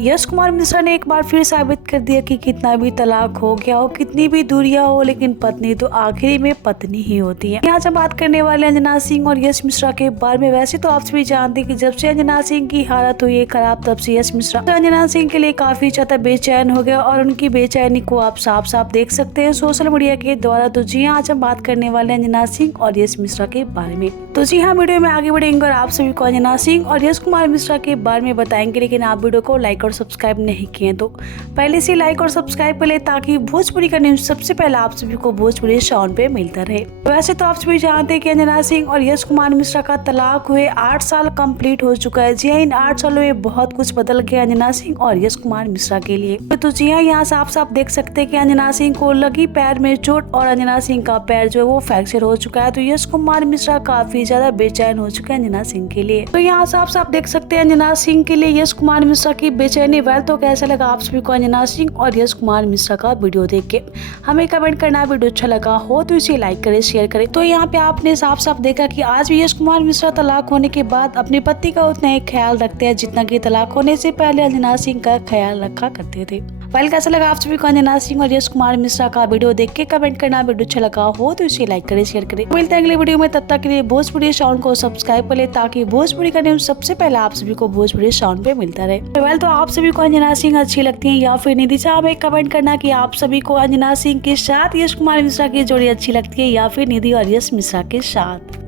यश कुमार मिश्रा ने एक बार फिर साबित कर दिया कि कितना भी तलाक हो गया हो, कितनी भी दूरियां हो, लेकिन पत्नी तो आखिरी में पत्नी ही होती है। आज हम बात करने वाले अंजना सिंह और यश मिश्रा के बारे में। वैसे तो आप सभी जानते हैं कि जब से अंजना सिंह की हालत हुई है खराब, तब से यश मिश्रा अंजना सिंह के लिए काफी ज्यादा बेचैन हो गया और उनकी बेचैनी को आप साफ साफ देख सकते हैं सोशल मीडिया के द्वारा। तो जी हाँ, आज हम बात करने वाले अंजना सिंह और यश मिश्रा के बारे में। तो जी हाँ, वीडियो में आगे बढ़ेंगे और आप सभी को अंजना सिंह और यश कुमार मिश्रा के बारे में बताएंगे। लेकिन आप वीडियो को लाइक और सब्सक्राइब नहीं किए तो पहले से लाइक और सब्सक्राइब कर ले, ताकि भोजपुरी का न्यूज सबसे पहले आप सभी को भोजपुरी साउंड पे मिलता रहे। वैसे तो आप सभी जानते हैं कि अंजना सिंह और यश कुमार मिश्रा का तलाक हुए 8 साल कंप्लीट हो चुका है। जी हाँ, इन 8 सालों में बहुत कुछ बदल गया अंजना सिंह और यश कुमार मिश्रा के लिए। तो जी हाँ, यहाँ साफ साफ देख सकते हैं कि अंजना सिंह को लगी पैर में चोट और अंजना सिंह का पैर जो है वो फ्रैक्चर हो चुका है। तो यश कुमार मिश्रा काफी ज्यादा बेचैन हो चुके हैं अंजना सिंह के लिए। तो यहाँ साफ साफ देख सकते हैं अंजना सिंह के लिए यश कुमार मिश्रा की बेचैनी। वेल, तो कैसा लगा आप सभी को अंजना सिंह और यश कुमार मिश्रा का वीडियो देख के? हमें कमेंट करना। वीडियो अच्छा लगा हो तो इसे लाइक करें, शेयर करें। तो यहाँ पे आपने साफ साफ देखा कि आज भी यश कुमार मिश्रा तलाक होने के बाद अपने पति का उतना ही ख्याल रखते हैं जितना कि तलाक होने से पहले अंजना सिंह का ख्याल रखा करते थे। वेल, कैसा लगा आप सभी को अंजना सिंह और यश कुमार मिश्रा का वीडियो देख के? कमेंट करना। वीडियो अच्छा लगा हो तो इसे लाइक करें, शेयर करें। मिलते हैं अगले वीडियो में, तब तक के लिए भोजपुरी साउंड को सब्सक्राइब कर ले, ताकि भोजपुरी का न्यूज सबसे पहले आप सभी को भोजपुरी साउंड पे मिलता रहे। वेल, तो आप सभी को अंजना सिंह अच्छी लगती है या फिर निधि? हमें कमेंट करना कि आप सभी को अंजना सिंह के साथ यश कुमार मिश्रा की जोड़ी अच्छी लगती है या फिर निधि और यश मिश्रा के साथ।